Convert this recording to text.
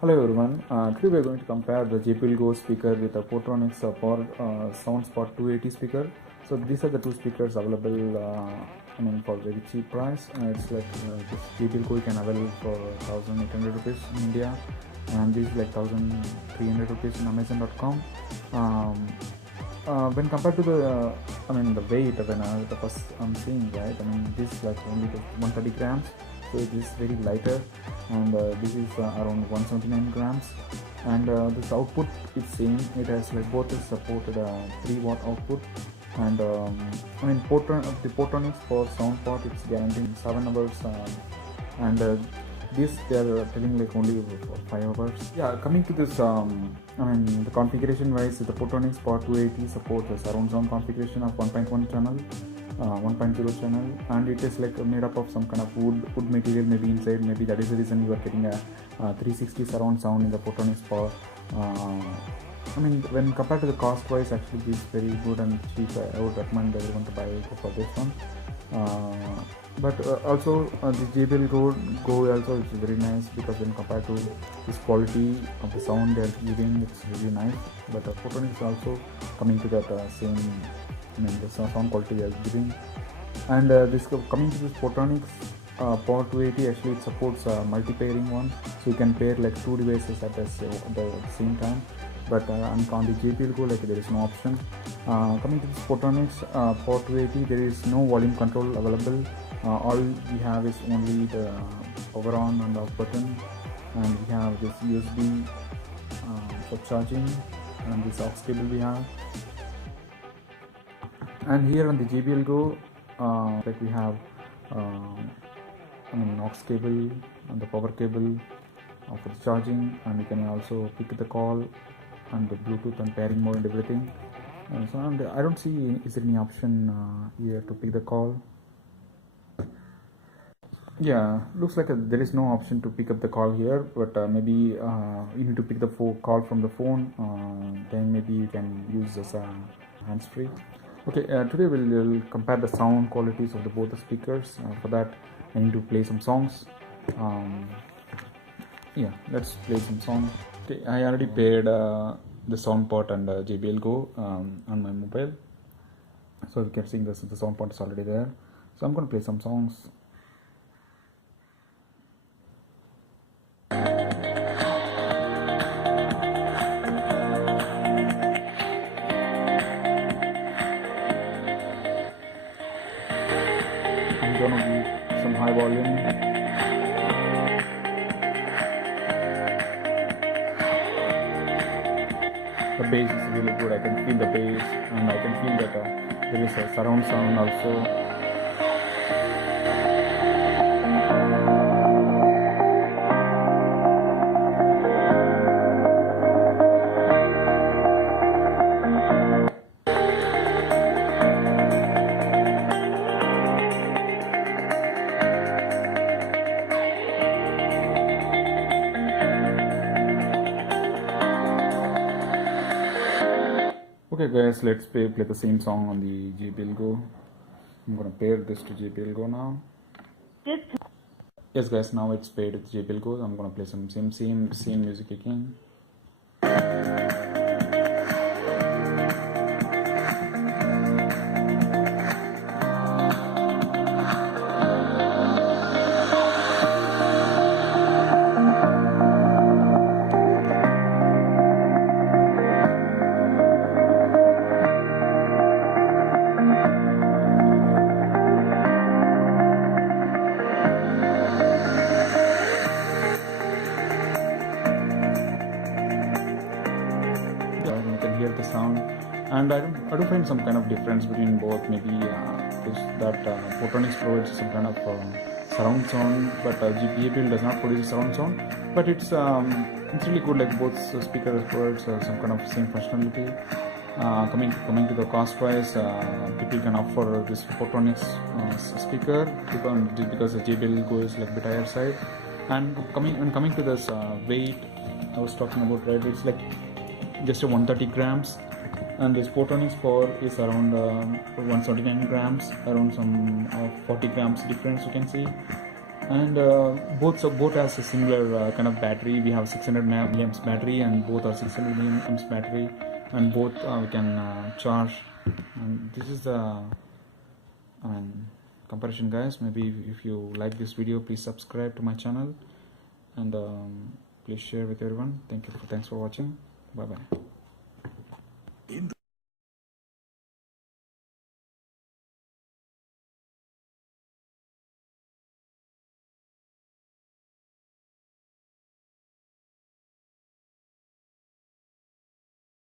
Hello everyone. Today we are going to compare the JBL Go speaker with the Portronics SoundSpot 280 speaker. So these are the two speakers available. For very cheap price. It's like this JBL Go you can avail for 1,800 rupees in India, and this is like 1,300 rupees in Amazon.com. When compared to the weight when the first I'm seeing, right, this is like only 130 grams, so it is very lighter, and this is around 179 grams, and this output is same. It has like both is supported 3-watt output, and the Portronics for sound part it's guaranteeing 7 hours, and this they are telling like only 5 hours. Yeah, coming to this, the configuration wise, the Portronics POR-280 supports a surround sound configuration of 1.1 channel, 1.0 channel, and it is like made up of some kind of wood material maybe inside. Maybe that is the reason you are getting a 360 surround sound in the Portronics POR. When compared to the cost wise, actually this is very good and cheap. I would recommend everyone to buy for this one. Also the JBL Go also is very nice, because when compared to this quality of the sound they are giving, it's really nice. But Portronics also coming to that same, the sound quality they are giving. And coming to this Portronics POR-280, actually it supports multi-pairing one, so you can pair like 2 devices at the same time. But on the JBL Go, like there is no option. Coming to this Portronics POR-280, there is no volume control available. All we have is only the power on and off button, and we have this USB for charging, and this aux cable we have. And here on the JBL Go, like we have aux cable and the power cable for the charging, and you can also pick the call and the Bluetooth and pairing mode and everything. I don't see is there any option here to pick the call. Yeah, looks like there is no option to pick up the call here, but maybe you need to pick the call from the phone. Then maybe you can use this hands-free. Okay, today we'll compare the sound qualities of both the speakers. For that, I need to play some songs. Yeah, let's play some songs. Okay, I already paired the sound part and JBL Go on my mobile, so you can see the sound part is already there. So I'm going to play some songs. I'm going to give some high volume. The bass is really good. I can feel the bass, and I can feel that there is a surround sound also. Okay guys, let's play the same song on the JBL Go. I'm gonna pair this to JBL Go now. Yes guys, now it's paired with JBL Go. I'm gonna play some same music again. You can hear the sound, and I do find some kind of difference between both. Maybe that Portronics provides some kind of surround sound, but JBL does not produce a surround sound. But it's really good. Like both speakers provides some kind of same functionality. Coming to the cost price, people can opt for this Portronics speaker because the JBL Go is like bit higher side. And coming to this weight I was talking about, right? It's like just 130 grams, and this Portronics POR is around 179 grams, around some 40 grams difference you can see. And both has a similar kind of battery. We have 600 milliamps battery, and both are 600 milliamps battery, and both we can charge. And this is the comparison, guys. Maybe if you like this video, please subscribe to my channel, and please share with everyone. Thanks for watching. Bye bye.